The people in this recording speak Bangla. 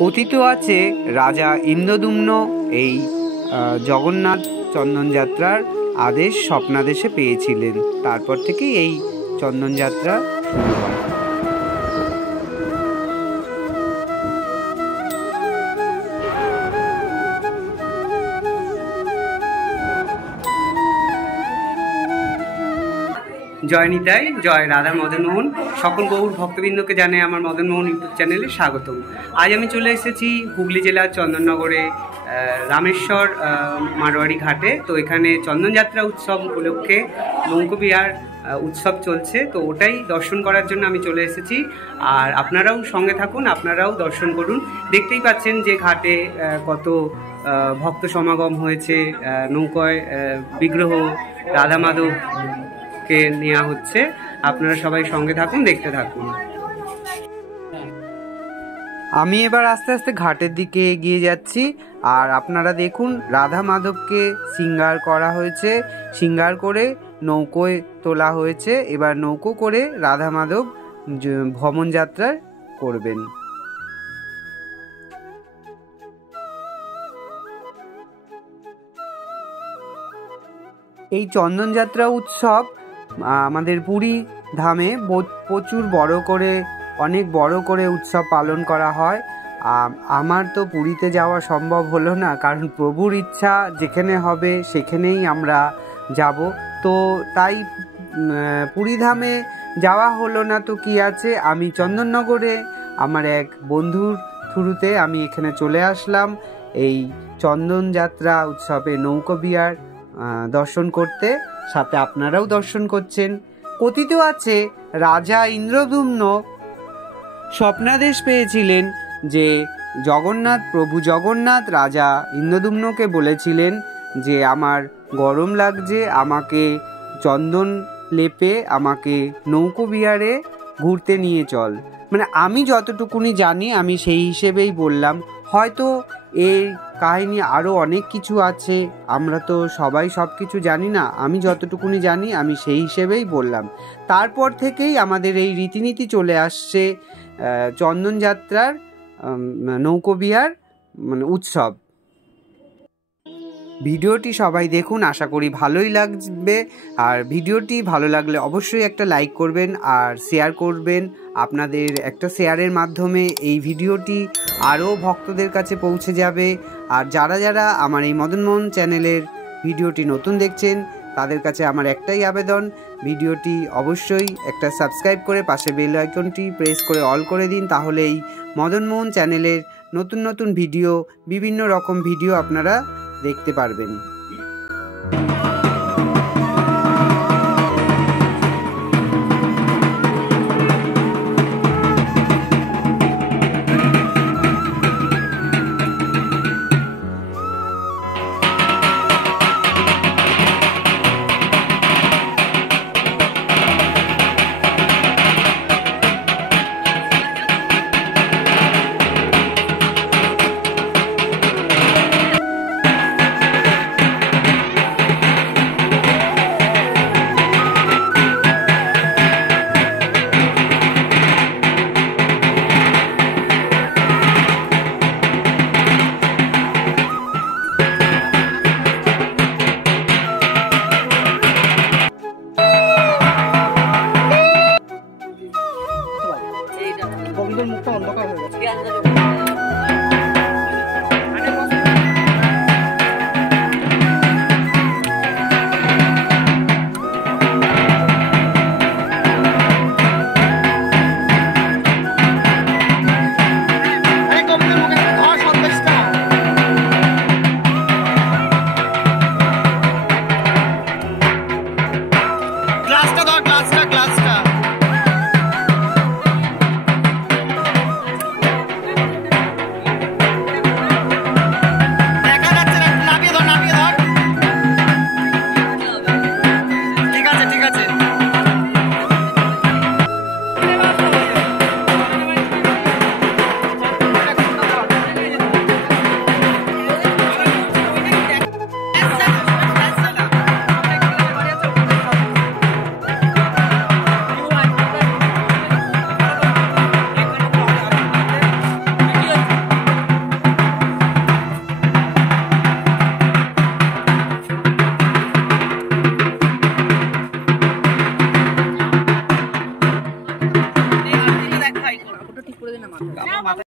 কথিত আছে রাজা ইন্দ্রদ্যুম্ন এই জগন্নাথ চন্দনযাত্রার আদেশ স্বপ্নাদেশে পেয়েছিলেন। তারপর থেকেই এই চন্দনযাত্রা শুরু হয়। জয় নিতাই, জয় রাধা মদনমোহন। সকল গৌর ভক্তবৃন্দকে জানাই আমার মদনমোহন ইউটিউব চ্যানেলে স্বাগতম। আজ আমি চলে এসেছি হুগলি জেলার চন্দননগরে রামেশ্বর মারোয়ারি ঘাটে। তো এখানে চন্দনযাত্রা উৎসব উপলক্ষে নৌকোবিহার উৎসব চলছে, তো ওটাই দর্শন করার জন্য আমি চলে এসেছি। আর আপনারাও সঙ্গে থাকুন, আপনারাও দর্শন করুন। দেখতেই পাচ্ছেন যে ঘাটে কত ভক্ত সমাগম হয়েছে। নৌকায় বিগ্রহ রাধা মাধবকে নেওয়া হচ্ছে। আপনারা সবাই সঙ্গে থাকুন, দেখতে থাকুন। আমি এবার আস্তে আস্তে ঘাটের দিকে এগিয়ে যাচ্ছি। আর আপনারা দেখুন, রাধা মাধবকে শৃঙ্গার করা হয়েছে, শৃঙ্গার করে নৌকোয় তোলা হয়েছে। এবার নৌকো করে রাধা মাধব ভ্রমণ যাত্রা করবেন। এই চন্দনযাত্রা উৎসব আমাদের পুরী ধামে প্রচুর বড় করে, অনেক বড় করে উৎসব পালন করা হয়। আমার তো পুরীতে যাওয়া সম্ভব হলো না, কারণ প্রভুর ইচ্ছা যেখানে হবে সেখানেই আমরা যাব। তো তাই পুরী ধামে যাওয়া হলো না, তো কি আছে, আমি চন্দননগরে আমার এক বন্ধুর থ্রুতে আমি এখানে চলে আসলাম এই চন্দনযাত্রা উৎসবে নৌকোবিহার দর্শন করতে। সাথে আপনারাও দর্শন করছেন। কথিত আছে রাজা ইন্দ্রদ্যুম্ন স্বপ্নাদেশ পেয়েছিলেন যে প্রভু জগন্নাথ রাজা ইন্দ্রদ্যুম্নকে বলেছিলেন যে আমার গরম লাগছে, আমাকে চন্দন লেপে আমাকে নৌকোবিহারে ঘুরতে নিয়ে চল। মানে আমি যতটুকুনি জানি আমি সেই হিসেবেই বললাম। হয়তো এই কাহিনী আরও অনেক কিছু আছে, আমরা তো সবাই সব কিছু জানি না। আমি যতটুকুনি জানি আমি সেই হিসেবেই বললাম। তারপর থেকেই আমাদের এই রীতিনীতি চলে আসছে চন্দনযাত্রার নৌকোবিহার উৎসব। ভিডিওটি সবাই দেখুন, আশা করি ভালোই লাগবে। আর ভিডিওটি ভালো লাগলে অবশ্যই একটা লাইক করবেন আর শেয়ার করবেন। আপনাদের একটা শেয়ারের মাধ্যমে এই ভিডিওটি আরও ভক্তদের কাছে পৌঁছে যাবে। আর যারা যারা আমার এই মদনমোহন চ্যানেলের ভিডিওটি নতুন দেখছেন তাদের কাছে আমার একটাই আবেদন, ভিডিওটি অবশ্যই একটা সাবস্ক্রাইব করে পাশে বেল আইকনটি প্রেস করে অল করে দিন। তাহলে এই মদনমোহন চ্যানেলের নতুন নতুন ভিডিও, বিভিন্ন রকম ভিডিও আপনারা দেখতে পারবেন। মুখটা অন্ধকার হয়ে গেছে। আপনার মাথায়